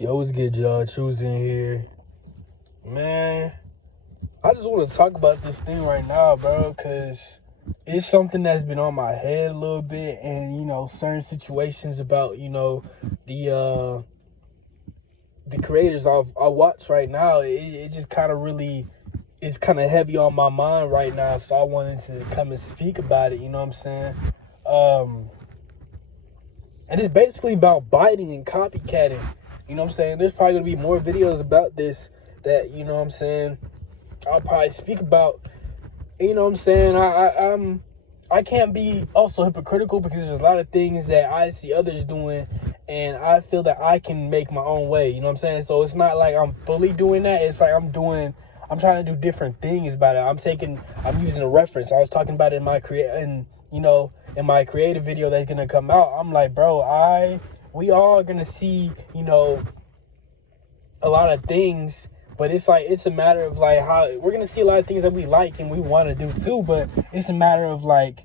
Yo, what's good, y'all? Choosing here. Man, I just want to talk about this thing right now, bro, because it's something that's been on my head a little bit, and, certain situations about, the creators I watch right now, it just kind of really, it's kind of heavy on my mind right now, so I wanted to come and speak about it, you know what I'm saying? And it's basically about biting and copycatting. You know what I'm saying? There's probably going to be more videos about this that, you know what I'm saying, I'll probably speak about. You know what I'm saying? I can't be also hypocritical because there's a lot of things that I see others doing and I feel that I can make my own way. You know what I'm saying? So it's not like I'm fully doing that. It's like I'm trying to do different things about it. I'm using a reference. I was talking about it in my in my creative video that's gonna come out. I'm like, bro, we all are gonna see, a lot of things, but it's a matter of like how we're gonna see a lot of things that we like and we want to do too, but it's a matter of like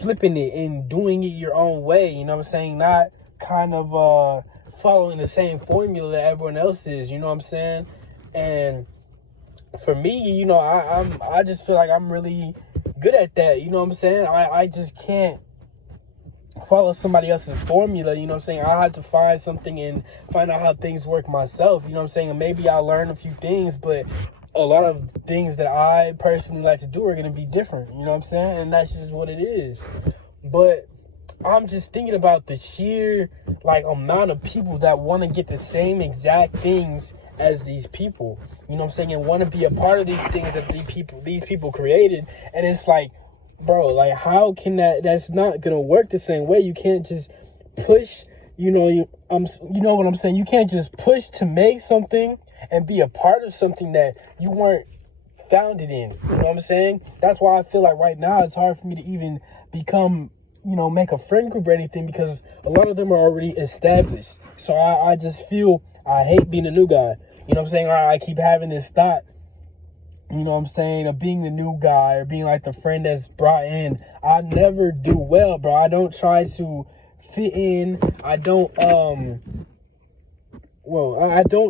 flipping it and doing it your own way. You know what I'm saying? Not kind of following the same formula that everyone else is. You know what I'm saying? And for me, I just feel like I'm really good at that. You know what I'm saying? I just can't follow somebody else's formula. You know what I'm saying? I have to find something and find out how things work myself. You know what I'm saying? And maybe I'll learn a few things, but a lot of things that I personally like to do are going to be different. You know what I'm saying? And that's just what it is. But I'm just thinking about the sheer amount of people that want to get the same exact things as these people. You know what I'm saying? And want to be a part of these things that these people created. And it's like, bro, like, how can that's not gonna work the same way. You can't just push, you know what I'm saying? You can't just push to make something and be a part of something that you weren't founded in. You know what I'm saying? That's why I feel like right now it's hard for me to even become, make a friend group or anything, because a lot of them are already established. So I just feel I hate being a new guy. You know what I'm saying? I keep having this thought, you know what I'm saying, of being the new guy or being like the friend that's brought in. I never do well, bro. I don't try to fit in. I don't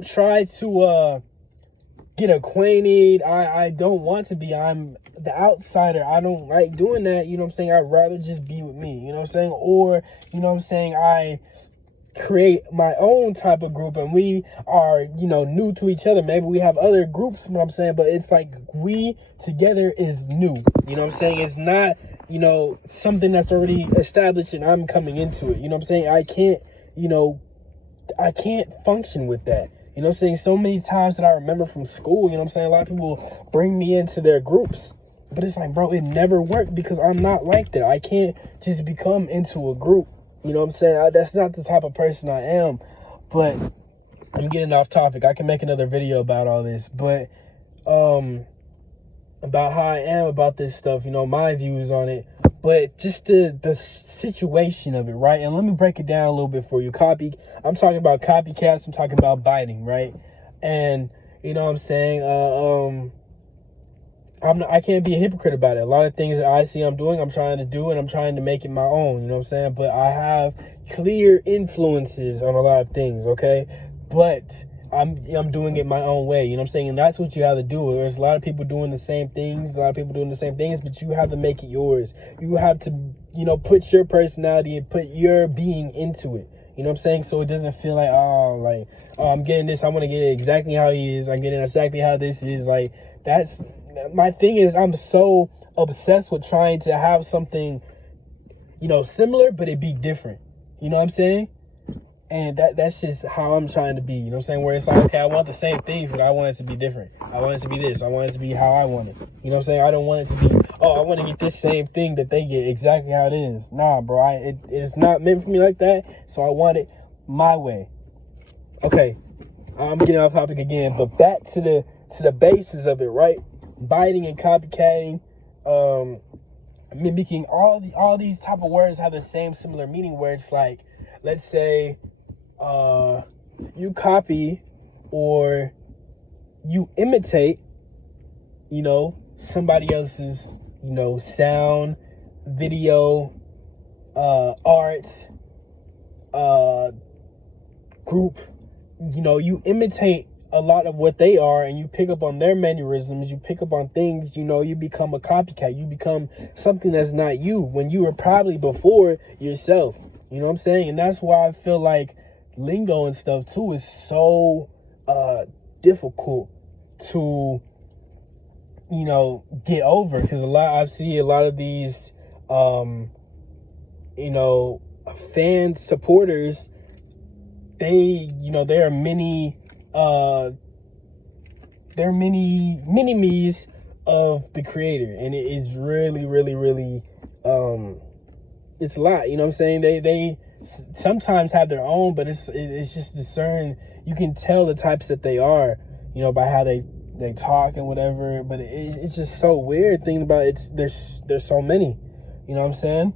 try to get acquainted. I don't want to be. I'm the outsider. I don't like doing that. You know what I'm saying? I'd rather just be with me. You know what I'm saying? Or, you know what I'm saying, I create my own type of group and we are, new to each other. Maybe we have other groups, you know what I'm saying, but it's like we together is new. You know what I'm saying? It's not, something that's already established and I'm coming into it. You know what I'm saying? I can't function with that. You know what I'm saying? So many times that I remember from school, you know what I'm saying, a lot of people bring me into their groups. But it's like, bro, it never worked because I'm not like that. I can't just become into a group. You know what I'm saying? That's not the type of person I am. But I'm getting off topic. I can make another video about all this. But about how I am about this stuff, my views on it. But just the situation of it, right? And let me break it down a little bit for you. I'm talking about copycats. I'm talking about biting, right? And, you know what I'm saying? I can't be a hypocrite about it. A lot of things that I see I'm doing, I'm trying to do, and I'm trying to make it my own, you know what I'm saying? But I have clear influences on a lot of things, okay? But I'm doing it my own way, you know what I'm saying? And that's what you have to do. There's a lot of people doing the same things, but you have to make it yours. You have to, put your personality and put your being into it. You know what I'm saying? So it doesn't feel like, I'm getting this, I want to get it exactly how he is. I'm getting exactly how this is. Like, that's my thing is I'm so obsessed with trying to have something, similar, but it be different. You know what I'm saying? And that's just how I'm trying to be. You know what I'm saying? Where it's like, okay, I want the same things, but I want it to be different. I want it to be this. I want it to be how I want it. You know what I'm saying? I don't want it to be, I want to get this same thing that they get exactly how it is. Nah, bro. It's not meant for me like that. So I want it my way. Okay. I'm getting off topic again, but back to the basis of it, right? Biting and copycatting, mimicking, all these type of words have the same similar meaning, where it's like, let's say you copy or you imitate, somebody else's, sound, video, art, group, you imitate a lot of what they are, and you pick up on their mannerisms, you pick up on things, you become a copycat, you become something that's not you when you were probably before yourself. You know what I'm saying? And that's why I feel like lingo and stuff too is so difficult to get over, because I see a lot of these fans, supporters, there are many mini-me's of the creator, and it is really, really, really it's a lot. You know what I'm saying? They sometimes have their own, but it's just discern. You can tell the types that they are, by how they talk and whatever. But it's just so weird thinking about it. There's so many. You know what I'm saying?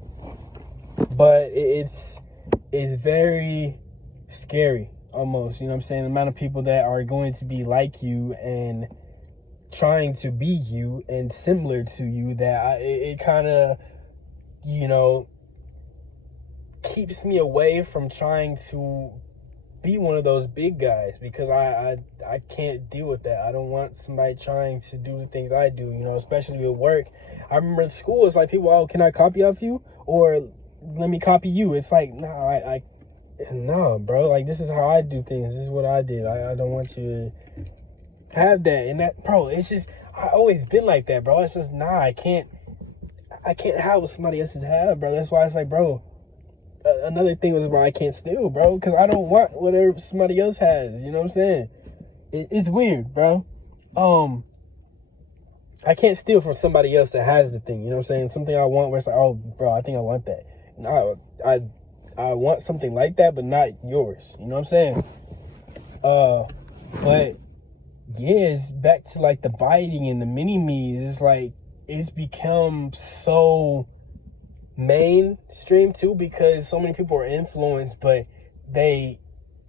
But it's very scary almost. You know what I'm saying? The amount of people that are going to be like you and trying to be you and similar to you, that it kind of keeps me away from trying to be one of those big guys, because I can't deal with that. I don't want somebody trying to do the things I do, especially with work. I remember in school, it's like people, oh, can I copy off you? Or let me copy you. It's like, no, no, bro. Like, this is how I do things. This is what I did. I don't want you to have that. And that, bro, it's just, I always been like that, bro. It's just, I can't have what somebody else have, bro. That's why it's like, bro, another thing was, bro, I can't steal, bro, because I don't want whatever somebody else has. You know what I'm saying? It's weird, bro. I can't steal from somebody else that has the thing. You know what I'm saying? Something I want where it's like, oh, bro, I think I want that. No, I want something like that, but not yours. You know what I'm saying? But yeah, it's back to like the biting and the mini-me's. It's like, it's become so mainstream too, because so many people are influenced, but they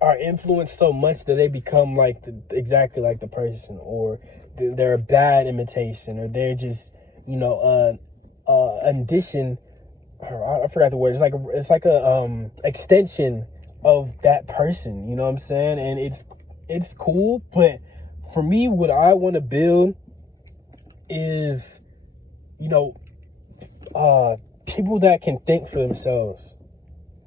are influenced so much that they become like exactly like the person, or they're a bad imitation, or they're just addition. I forgot the word. It's like a extension of that person. You know what I'm saying? And it's cool, but for me, what I want to build is people that can think for themselves,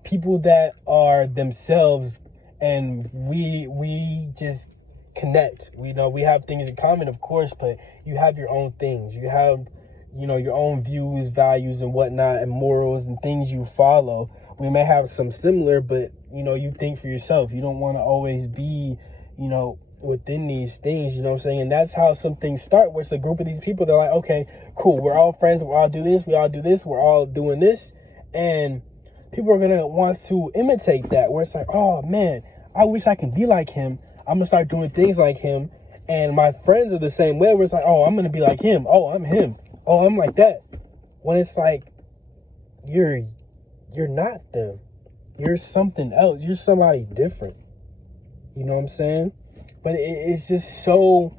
people that are themselves, and we just connect. We have things in common, of course, but you have your own things. You have your own views, values, and whatnot, and morals and things you follow. We may have some similar, but you think for yourself. You don't want to always be within these things. You know what I'm saying? And that's how some things start, where it's a group of these people. They're like, okay, cool, we're all friends, we all do this, we're all doing this, and people are gonna want to imitate that, where it's like, oh man, I wish I can be like him. I'm gonna start doing things like him. And my friends are the same way, where it's like, oh, I'm gonna be like him. Oh, I'm him. Oh, I'm like that. When it's like, you're not them. You're something else. You're somebody different. You know what I'm saying? But it's just so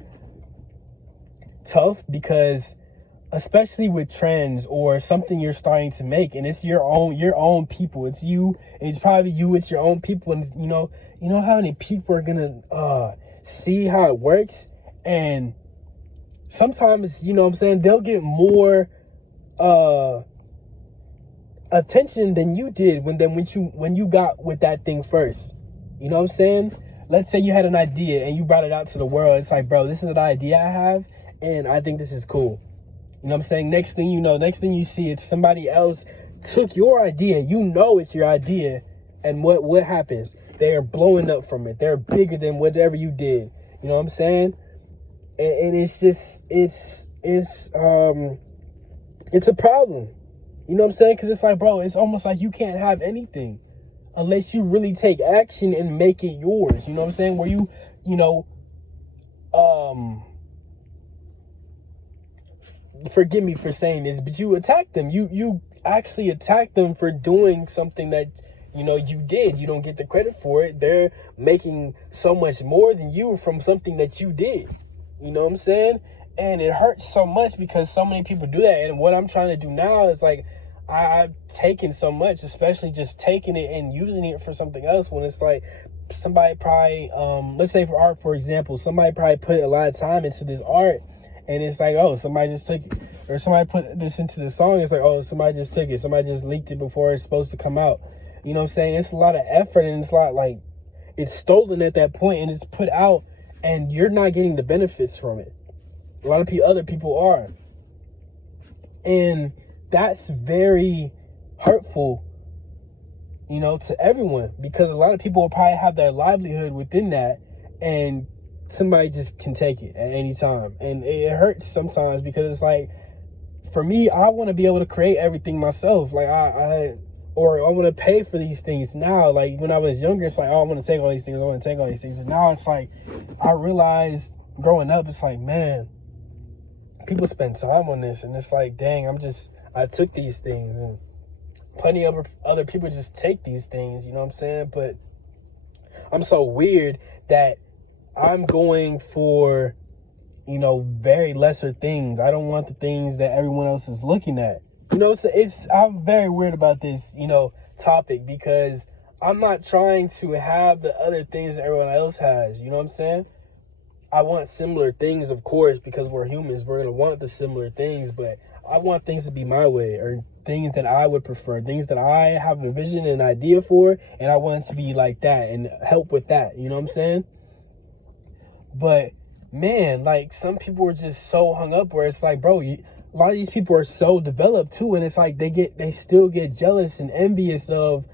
tough, because especially with trends or something you're starting to make, and it's your own people. It's you. It's probably you. It's your own people. And you know how many people are gonna see how it works, and sometimes, what I'm saying, they'll get more attention than you did when you got with that thing first. You know what I'm saying? Let's say you had an idea and you brought it out to the world. It's like, bro, this is an idea I have, and I think this is cool. You know what I'm saying? Next thing you see, it's somebody else took your idea. It's your idea, and what happens? They are blowing up from it. They're bigger than whatever you did. You know what I'm saying? And it's just, it's a problem. You know what I'm saying? Because it's like, bro, it's almost like you can't have anything unless you really take action and make it yours. You know what I'm saying? Where forgive me for saying this, but you attack them. You actually attack them for doing something that, you did. You don't get the credit for it. They're making so much more than you from something that you did. You know what I'm saying? And it hurts so much because so many people do that. And what I'm trying to do now is like, I've taken so much, especially just taking it and using it for something else, when it's like, somebody probably, let's say for art, for example, somebody probably put a lot of time into this art, and it's like, oh, somebody just took it, or somebody put this into the song. It's like, oh, somebody just took it. Somebody just leaked it before it's supposed to come out. You know what I'm saying? It's a lot of effort, and it's a lot like it's stolen at that point, and it's put out, and you're not getting the benefits from it. A lot of other people are. And that's very hurtful, you know, to everyone, because a lot of people will probably have their livelihood within that, and somebody just can take it at any time. And it hurts sometimes, because it's like, for me, I want to be able to create everything myself. Like I want to pay for these things now. Like when I was younger, it's like, oh, I want to take all these things. And now it's like, I realized growing up, it's like, man, people spend time on this, and it's like, dang, I took these things, and plenty of other people just take these things, you know what I'm saying? But I'm so weird that I'm going for, you know, very lesser things. I don't want the things that everyone else is looking at. You know, I'm very weird about this, you know, topic, because I'm not trying to have the other things that everyone else has, you know what I'm saying? I want similar things, of course, because we're humans. We're going to want the similar things, but I want things to be my way, or things that I would prefer, things that I have a vision and idea for, and I want it to be like that and help with that. You know what I'm saying? But, man, like, some people are just so hung up where it's like, bro, a lot of these people are so developed, too, and it's like they still get jealous and envious of,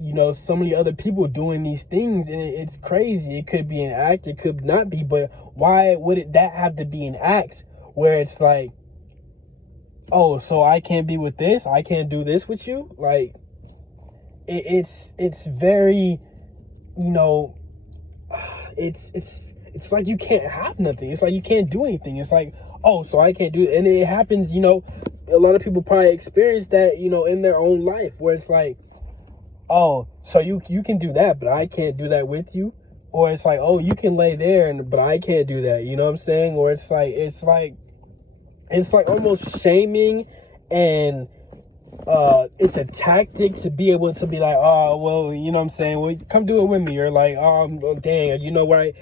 you know, so many other people doing these things, and it's crazy. It could be an act, it could not be, but why would that have to be an act where it's like, oh, so I can't be with this, I can't do this with you? Like, it's very, you know, it's like you can't have nothing. It's like you can't do anything. It's like, oh, so I can't do it. And it happens, you know, a lot of people probably experience that, you know, in their own life, where it's like, oh, so you can do that, but I can't do that with you. Or it's like, oh, you can lay there, but I can't do that. You know what I'm saying? Or it's like almost shaming, and it's a tactic to be able to be like, oh, well, you know what I'm saying? Well, come do it with me. Or like, oh, dang, you know what?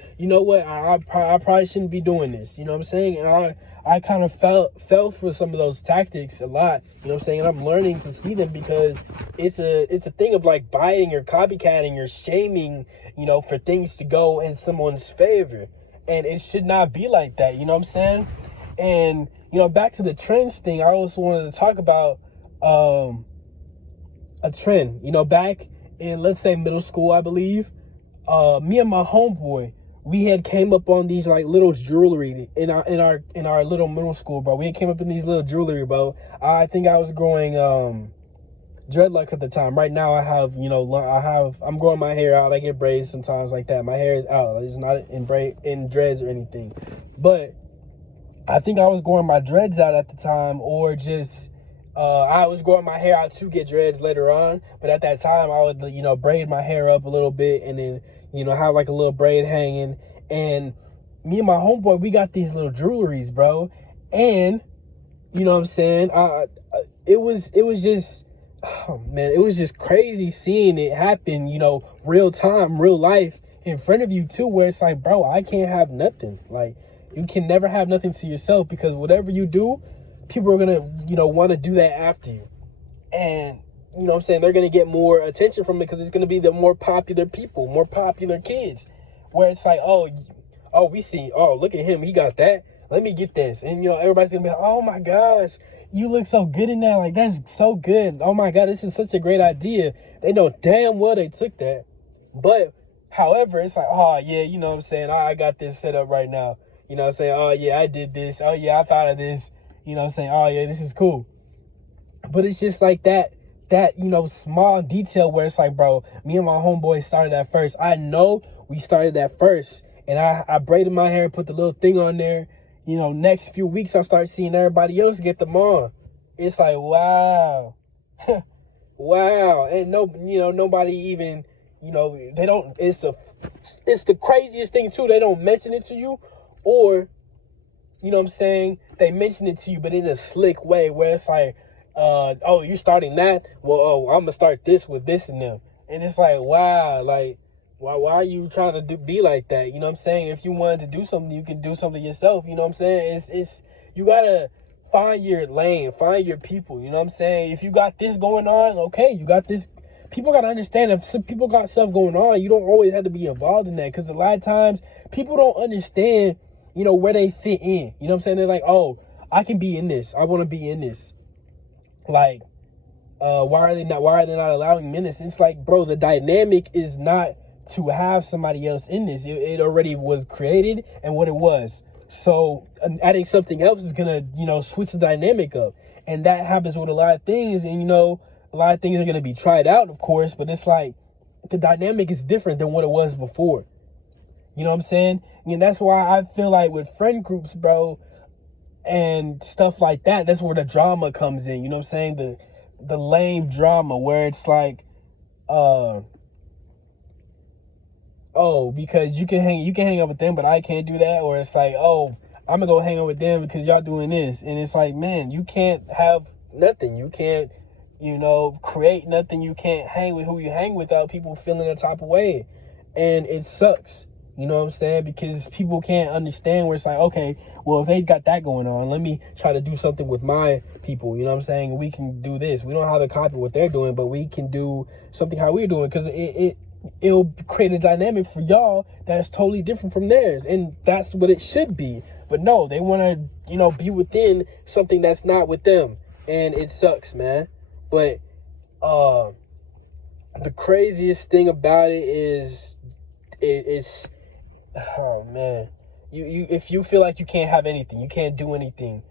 I probably shouldn't be doing this. You know what I'm saying? And I kind of fell for some of those tactics a lot. You know what I'm saying? And I'm learning to see them, because it's a thing of like biting or copycatting or shaming, you know, for things to go in someone's favor. And it should not be like that. You know what I'm saying? And, you know, back to the trends thing, I also wanted to talk about a trend. You know, back in, let's say, middle school, I believe, me and my homeboy, we had came up on these like little jewelry in our little middle school, bro. We had came up in these little jewelry, bro. I think I was growing dreadlocks at the time. Right now I have, you know, I'm growing my hair out. I get braids sometimes like that. My hair is out. It's not in dreads or anything. But I think I was growing my dreads out at the time, or just I was growing my hair out to get dreads later on. But at that time, I would, you know, braid my hair up a little bit, and then, you know, have like a little braid hanging. And me and my homeboy, we got these little jewelries, bro. And, you know what I'm saying? It was just, oh man, it was just crazy seeing it happen, you know, real time, real life in front of you too, where it's like, bro, I can't have nothing. Like, you can never have nothing to yourself, because whatever you do, people are going to, you know, want to do that after you. And, you know what I'm saying, they're going to get more attention from it, because it's going to be the more popular people, more popular kids, where it's like, oh, we see, oh, look at him, he got that, let me get this. And, you know, everybody's going to be like, oh my gosh, you look so good in that, like, that's so good, oh my God, this is such a great idea. They know damn well they took that. But, however, it's like, oh yeah, you know what I'm saying, I got this set up right now. You know what I'm saying? Oh, yeah, I did this. Oh, yeah, I thought of this. You know what I'm saying? Oh, yeah, this is cool. But it's just like that, you know, small detail where it's like, bro, me and my homeboy started that first. I know we started that first. And I braided my hair and put the little thing on there. You know, next few weeks, I start seeing everybody else get them on. It's like, wow. Wow. And nobody even, you know, they don't, it's the craziest thing too. They don't mention it to you. Or, you know what I'm saying, they mention it to you, but in a slick way, where it's like, oh, you starting that? Well, oh, I'm going to start this with this and them. And it's like, wow, like, Why are you trying to be like that? You know what I'm saying? If you wanted to do something, you can do something yourself. You know what I'm saying? It's you gotta find your lane, find your people. You know what I'm saying? If you got this going on, okay, you got this. People gotta understand, if some people got stuff going on, you don't always have to be involved in that, because a lot of times people don't understand, you know, where they fit in. You know what I'm saying? They're like, oh, I can be in this. I want to be in this. Like, why are they not allowing minutes? It's like, bro, the dynamic is not to have somebody else in this. It already was created and what it was. So adding something else is gonna, you know, switch the dynamic up. And that happens with a lot of things. And, you know, a lot of things are gonna be tried out, of course, but it's like the dynamic is different than what it was before. You know what I'm saying? And that's why I feel like with friend groups, bro, and stuff like that, that's where the drama comes in. You know what I'm saying? The lame drama where it's like, oh, because you can hang out with them, but I can't do that. Or it's like, oh, I'm gonna go hang out with them because y'all doing this. And it's like, man, you can't have nothing. You can't, you know, create nothing. You can't hang with who you hang without people feeling the type of way. And it sucks. You know what I'm saying? Because people can't understand where it's like, okay, well, if they got that going on, let me try to do something with my people. You know what I'm saying? We can do this. We don't have to copy what they're doing, but we can do something how we're doing, because it'll create a dynamic for y'all that's totally different from theirs. And that's what it should be. But no, they want to, you know, be within something that's not with them. And it sucks, man. But the craziest thing about it is, it's oh man, you if you feel like you can't have anything, you can't do anything,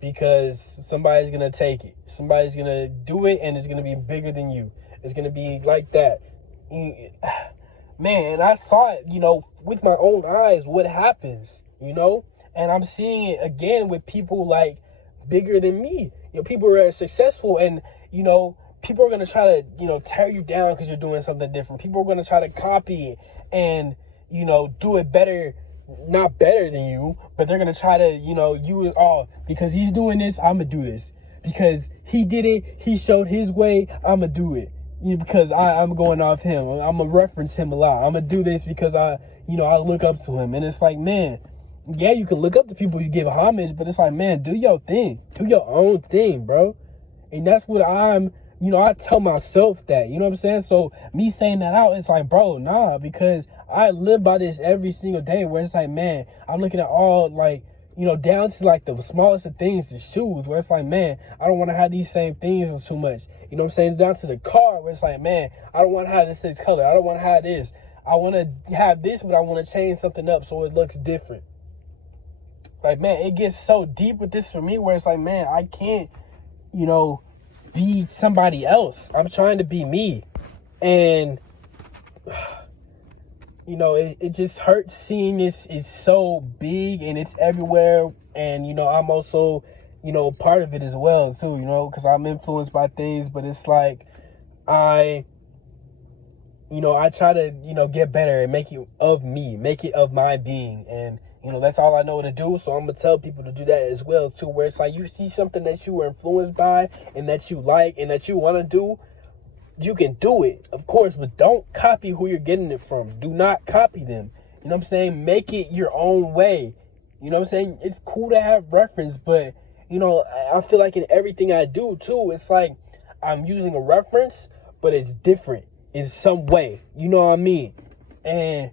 because somebody's gonna take it, somebody's gonna do it, and it's gonna be bigger than you. It's gonna be like that, man. And I saw it, you know, with my own eyes, what happens, you know. And I'm seeing it again with people like bigger than me. You know, people are successful, and you know, people are gonna try to, you know, tear you down because you're doing something different. People are gonna try to copy it and, you know, do it better, not better than you, but they're going to try to, you know, use, oh, because he's doing this, I'm going to do this. Because he did it, he showed his way, I'm going to do it. You know, because I'm going off him. I'm going to reference him a lot. I'm going to do this because I look up to him. And it's like, man, yeah, you can look up to people you give homage, but it's like, man, do your thing. Do your own thing, bro. And that's what you know, I tell myself that, you know what I'm saying? So me saying that out, it's like, bro, nah, because I live by this every single day, where it's like, man, I'm looking at all, like, you know, down to like the smallest of things, the shoes, where it's like, man, I don't want to have these same things too much. You know what I'm saying? It's down to the car, where it's like, man, I don't want to have this color. I don't want to have this. I want to have this, but I want to change something up so it looks different. Like, man, it gets so deep with this for me, where it's like, man, I can't, you know, be somebody else. I'm trying to be me. And you know, it just hurts seeing this is so big and it's everywhere. And, you know, I'm also, you know, part of it as well, too, you know, because I'm influenced by things. But it's like, I try to, you know, get better and make it of me, make it of my being. And, you know, that's all I know to do. So I'm going to tell people to do that as well, too, where it's like, you see something that you were influenced by and that you like and that you want to do, you can do it, of course, but don't copy who you're getting it from. Do not copy them. You know what I'm saying? Make it your own way. You know what I'm saying? It's cool to have reference, but, you know, I feel like in everything I do, too, it's like I'm using a reference, but it's different in some way. You know what I mean? And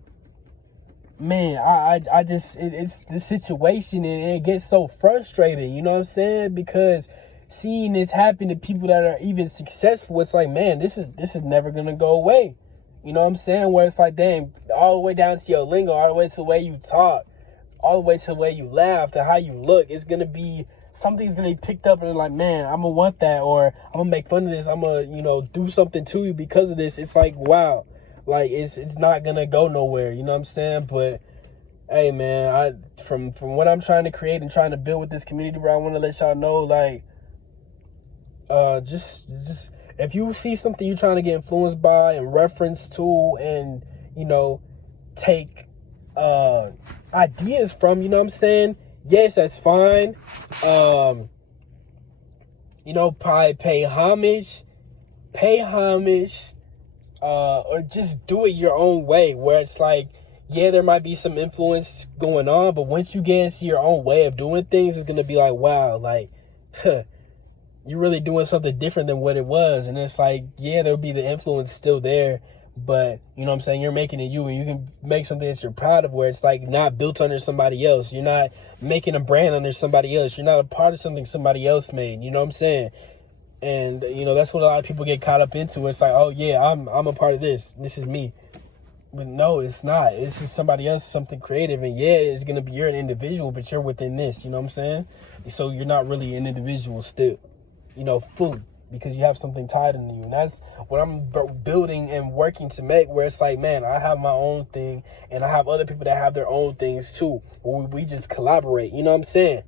man, I just, it's the situation, and it gets so frustrating, you know what I'm saying? Because seeing this happen to people that are even successful, it's like, man, this is never gonna go away. You know what I'm saying? Where it's like, dang, all the way down to your lingo, all the way to the way you talk, all the way to the way you laugh, to how you look, it's gonna be, something's gonna be picked up, and like, man, I'm gonna want that, or I'm gonna make fun of this, I'm gonna, you know, do something to you because of this. It's like, wow, like it's not gonna go nowhere. You know what I'm saying? But hey, man, from what I'm trying to create and trying to build with this community, bro, I want to let y'all know, like, just if you see something you're trying to get influenced by and reference to, and, you know, take ideas from, you know what I'm saying? Yes, that's fine. You know, probably pay homage. or just do it your own way, where it's like, yeah, there might be some influence going on, but once you get into your own way of doing things, it's gonna be like, wow, like, you're really doing something different than what it was. And it's like, yeah, there'll be the influence still there, but you know what I'm saying, you're making it you, and you can make something that you're proud of, where it's like not built under somebody else. You're not making a brand under somebody else. You're not a part of something somebody else made. You know what I'm saying? And you know, that's what a lot of people get caught up into. It's like, oh yeah, I'm a part of this. This is me. But no, it's not. This is somebody else, something creative. And yeah, it's going to be, you're an individual, but you're within this, you know what I'm saying? So you're not really an individual still, you know, fully, because you have something tied into you. And that's what I'm building and working to make, where it's like, man, I have my own thing, and I have other people that have their own things too, where we just collaborate, you know what I'm saying?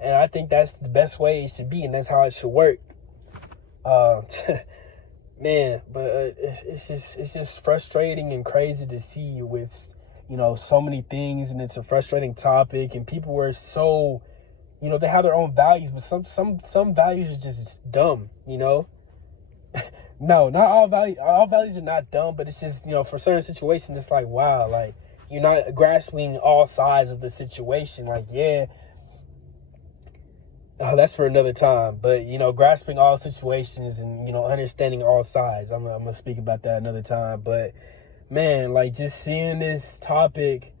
And I think that's the best way it should be, and that's how it should work. Man, but it's just frustrating and crazy to see you with, you know, so many things, and it's a frustrating topic, and people are so, you know, they have their own values, but some values are just dumb, you know. No, not all values are not dumb, but it's just, you know, for certain situations, it's like, wow, like, you're not grasping all sides of the situation. Like, yeah, oh, that's for another time. But, you know, grasping all situations and, you know, understanding all sides. I'm going to speak about that another time. But, man, like, just seeing this topic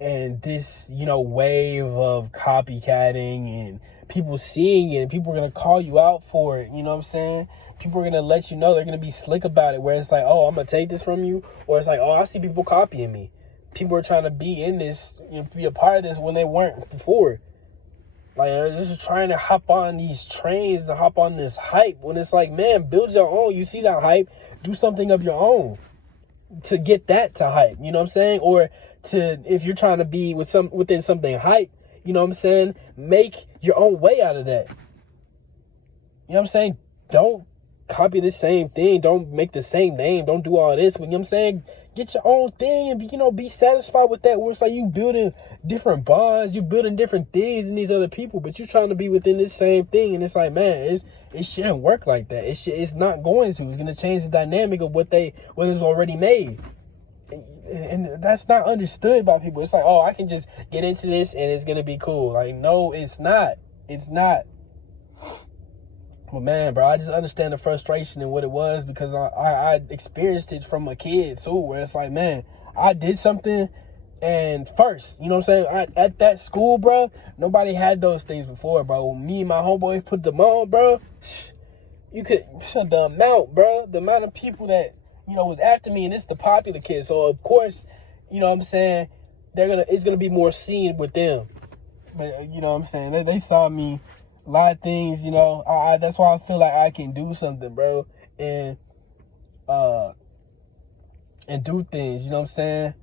and this, you know, wave of copycatting and people seeing it, and people are going to call you out for it. You know what I'm saying? People are going to let you know, they're going to be slick about it, where it's like, oh, I'm going to take this from you. Or it's like, oh, I see people copying me. People are trying to be in this, you know, be a part of this when they weren't before. Like, they're just trying to hop on these trains, to hop on this hype, when it's like, man, build your own. You see that hype, do something of your own to get that to hype. You know what I'm saying? Or to, if you're trying to be within something hype, you know what I'm saying, make your own way out of that. You know what I'm saying? Don't copy the same thing. Don't make the same name. Don't do all this. You know what I'm saying? Get your own thing and, you know, be satisfied with that. Where it's like you building different bonds, you building different things in these other people, but you're trying to be within this same thing. And it's like, man, it shouldn't work like that. It's not going to. It's going to change the dynamic of what is already made. And that's not understood by people. It's like, oh, I can just get into this and it's going to be cool. Like, no, it's not. It's not. Well, man, bro, I just understand the frustration and what it was, because I experienced it from a kid too, where it's like, man, I did something, and first, you know what I'm saying, at that school, bro, nobody had those things before, bro. When me and my homeboys put them on, bro, you could, the amount of people that, you know, was after me, and it's the popular kids, so of course, you know what I'm saying, it's gonna be more seen with them. But you know what I'm saying, they saw me a lot of things, you know. That's why I feel like I can do something, bro, and do things, you know what I'm saying,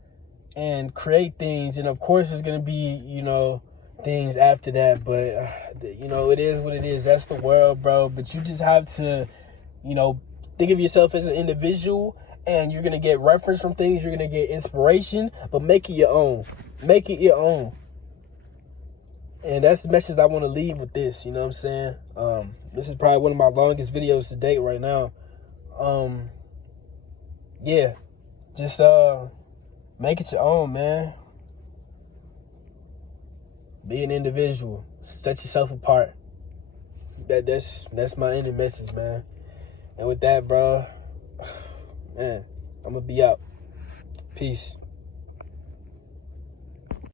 and create things. And of course, there's gonna be, you know, things after that. But you know, it is what it is. That's the world, bro. But you just have to, you know, think of yourself as an individual, and you're gonna get reference from things. You're gonna get inspiration, but make it your own. Make it your own. And that's the message I want to leave with this, you know what I'm saying? This is probably one of my longest videos to date right now. Yeah, just make it your own, man. Be an individual. Set yourself apart. That's my ending message, man. And with that, bro, man, I'm gonna be out. Peace.